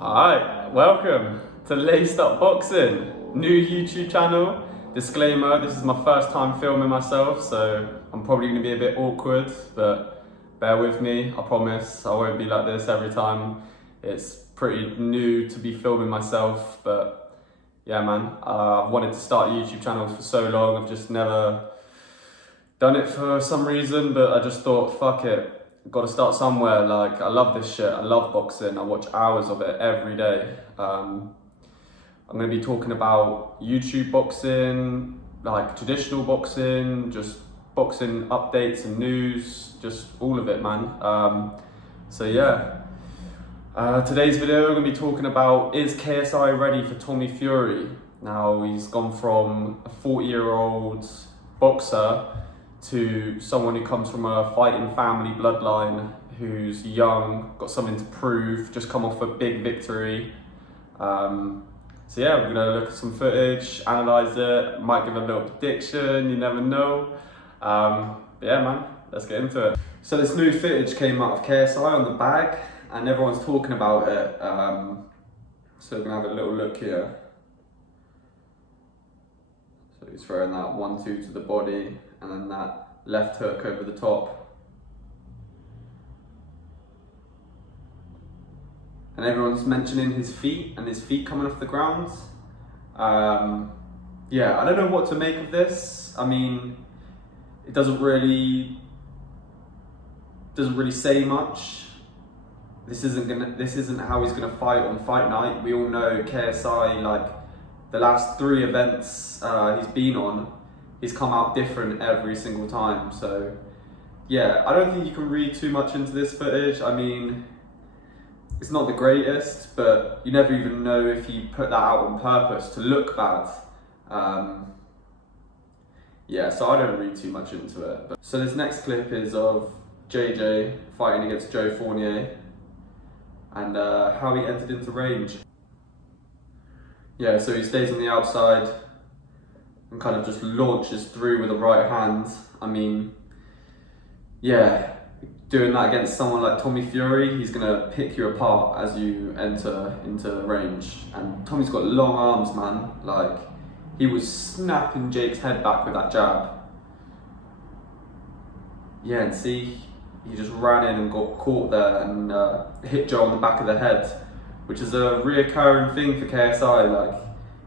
Alright, welcome to Laced Up Boxing, new YouTube channel. Disclaimer, this is my first time filming myself, so I'm probably going to be a bit awkward, but bear with me, I promise. I won't be like this every time. It's pretty new to be filming myself, but yeah man, I've wanted to start YouTube channels for so long. I've just never done it for some reason, but I just thought, fuck it. Got to start somewhere. Like, I love this shit. I love boxing. I watch hours of it every day. I'm going to be talking about YouTube boxing, like traditional boxing, just boxing updates and news, just all of it, man. So yeah, today's video we're going to be talking about, is KSI ready for Tommy Fury? Now, he's gone from a 40-year-old boxer to someone who comes from a fighting family bloodline, who's young, got something to prove, just come off a big victory. So yeah, we're gonna look at some footage, analyze it, might give a little prediction, you never know. But yeah man, let's get into it. So this new footage came out of KSI on the bag, and everyone's talking about it. So we're gonna have a little look here. So he's throwing that 1-2 to the body, and then that left hook over the top. And everyone's mentioning his feet and his feet coming off the ground. Yeah, I don't know what to make of this. I mean, it doesn't really say much. This isn't how he's gonna fight on fight night. We all know KSI, like the last 3 events he's been on, he's come out different every single time. So yeah, I don't think you can read too much into this footage. I mean, it's not the greatest, but you never even know if he put that out on purpose to look bad. Yeah, so I don't read too much into it. So this next clip is of JJ fighting against Joe Fournier, and how he entered into range. Yeah, so he stays on the outside and kind of just launches through with a right hand. I mean, yeah, doing that against someone like Tommy Fury, he's gonna pick you apart as you enter into range. And Tommy's got long arms, man. Like, he was snapping Jake's head back with that jab. Yeah, and see, he just ran in and got caught there and hit Joe on the back of the head, which is a reoccurring thing for KSI. Like,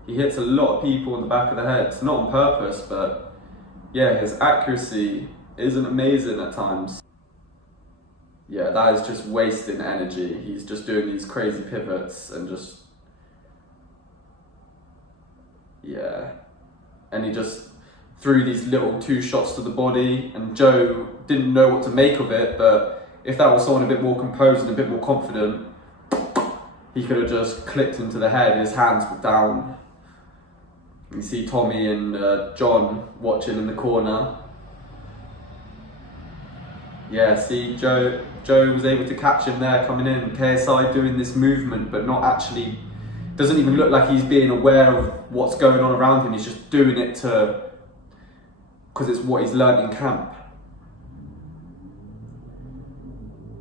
he hits a lot of people on the back of the head, not on purpose, but yeah, his accuracy isn't amazing at times. Yeah, that is just wasting energy. He's just doing these crazy pivots and just, yeah. And he just threw these little 2 shots to the body, and Joe didn't know what to make of it, but if that was someone a bit more composed and a bit more confident, he could have just clipped him to the head. His hands were down. You see Tommy and John watching in the corner. Yeah, see, Joe was able to catch him there coming in. KSI doing this movement, but not actually, doesn't even look like he's being aware of what's going on around him. He's just doing it because it's what he's learned in camp.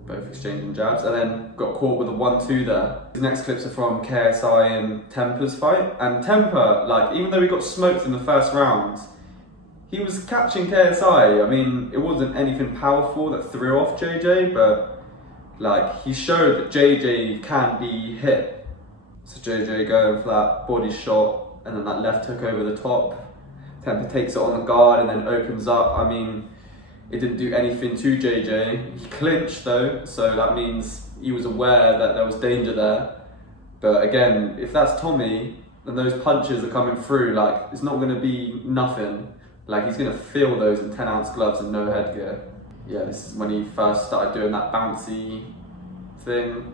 Both exchanging jabs, and then got caught with a 1-2 there. These next clips are from KSI and Temper's fight. And Temper, like, even though he got smoked in the first round, he was catching KSI. I mean, it wasn't anything powerful that threw off JJ, but like, he showed that JJ can be hit. So JJ going for that body shot, and then that left hook over the top. Temper takes it on the guard and then opens up. I mean, it didn't do anything to JJ. He clinched though, so that means he was aware that there was danger there. But again, if that's Tommy, and those punches are coming through, like, it's not gonna be nothing. Like, he's gonna feel those in 10-ounce gloves and no headgear. Yeah, this is when he first started doing that bouncy thing.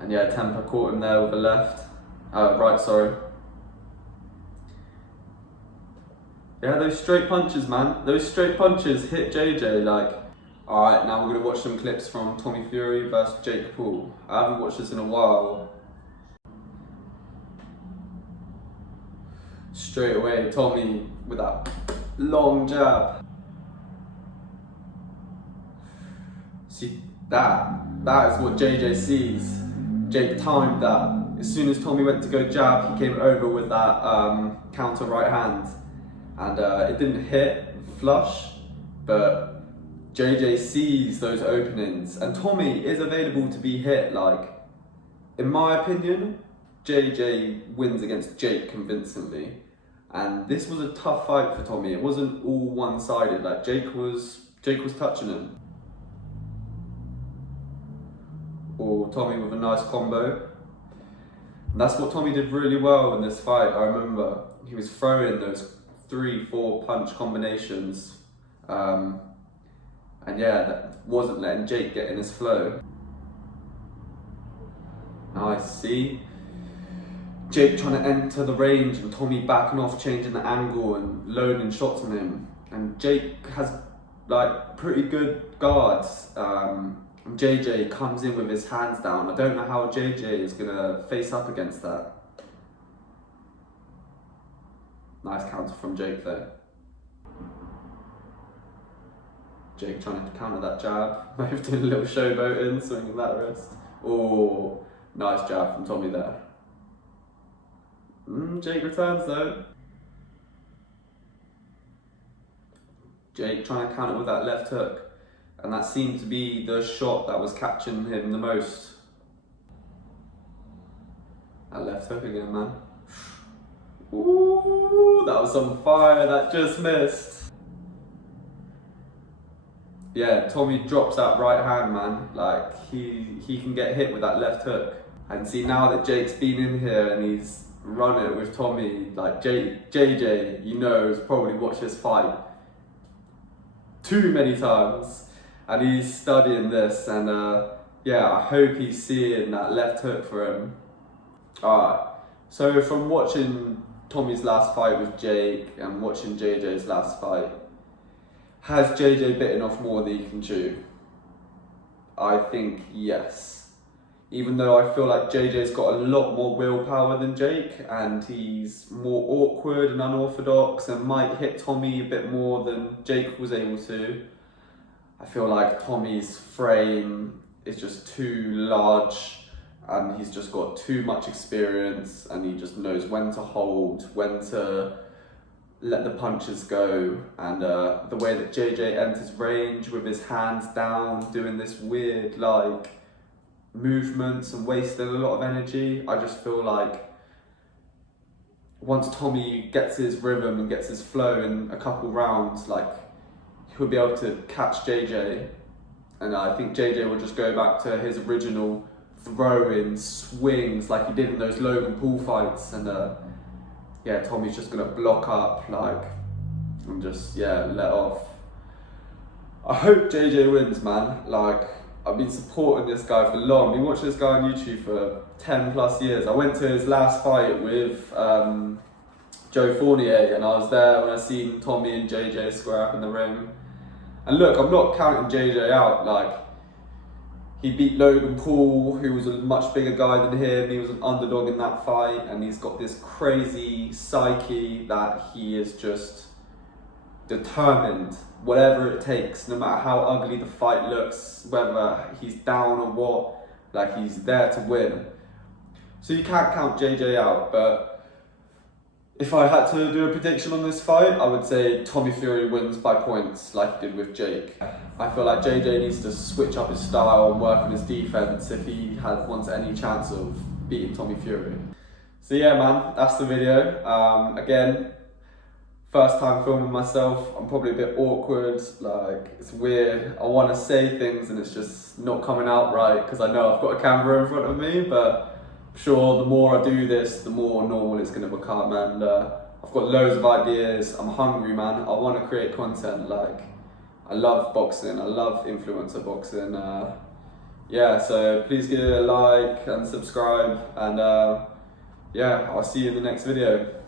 And yeah, Temper caught him there with the left. Right, sorry. Yeah, those straight punches, man. Those straight punches hit JJ, like. Alright, now we're gonna watch some clips from Tommy Fury versus Jake Paul. I haven't watched this in a while. Straight away, Tommy with that long jab. See, that is what JJ sees. Jake timed that. As soon as Tommy went to go jab, he came over with that counter right hand. And it didn't hit flush, but JJ sees those openings. And Tommy is available to be hit. Like, in my opinion, JJ wins against Jake convincingly. And this was a tough fight for Tommy. It wasn't all one-sided. Like, Jake was touching him. Or Tommy with a nice combo. And that's what Tommy did really well in this fight. I remember he was throwing those 3-4 punch combinations. And yeah, that wasn't letting Jake get in his flow. Nice, see? Jake trying to enter the range and Tommy backing off, changing the angle and loading shots on him. And Jake has like pretty good guards. And JJ comes in with his hands down. I don't know how JJ is gonna face up against that. Nice counter from Jake though. Jake trying to counter that jab. Maybe doing a little showboating, swinging that wrist. Oh, nice jab from Tommy there. Jake returns though. Jake trying to counter with that left hook. And that seemed to be the shot that was catching him the most. That left hook again, man. Ooh, that was on fire, that just missed. Yeah, Tommy drops that right hand, man. Like, he can get hit with that left hook. And see, now that Jake's been in here and he's run it with Tommy, like JJ, you know, has probably watched this fight too many times. And he's studying this, and yeah, I hope he's seeing that left hook for him. Alright, so from watching Tommy's last fight with Jake and watching JJ's last fight, has JJ bitten off more than he can chew? I think yes. Even though I feel like JJ's got a lot more willpower than Jake, and he's more awkward and unorthodox and might hit Tommy a bit more than Jake was able to. I feel like Tommy's frame is just too large and he's just got too much experience and he just knows when to hold, when to let the punches go. And the way that JJ enters range with his hands down, doing this weird like movements and wasting a lot of energy, I just feel like once Tommy gets his rhythm and gets his flow in a couple rounds, like, he'll be able to catch JJ, and I think JJ will just go back to his original throw-in swings like he did in those Logan Paul fights, and yeah, Tommy's just gonna block up like and just let off. I hope JJ wins, man. Like, I've been supporting this guy for long. I've been watching this guy on YouTube for 10 plus years. I went to his last fight with Joe Fournier, and I was there when I seen Tommy and JJ square up in the ring. And look, I'm not counting JJ out. Like, he beat Logan Paul, who was a much bigger guy than him. He was an underdog in that fight, and he's got this crazy psyche that he is just determined, whatever it takes, no matter how ugly the fight looks, whether he's down or what, like, he's there to win. So you can't count JJ out, but if I had to do a prediction on this fight, I would say Tommy Fury wins by points like he did with Jake. I feel like JJ needs to switch up his style and work on his defense if he wants any chance of beating Tommy Fury. So yeah, man, that's the video. Again, first time filming myself, I'm probably a bit awkward, like, it's weird. I want to say things and it's just not coming out right because I know I've got a camera in front of me, but I'm sure the more I do this, the more normal it's going to become, and I've got loads of ideas. I'm hungry, man. I want to create content. Like, I love boxing. I love influencer boxing. Yeah, so please give it a like and subscribe, and yeah, I'll see you in the next video.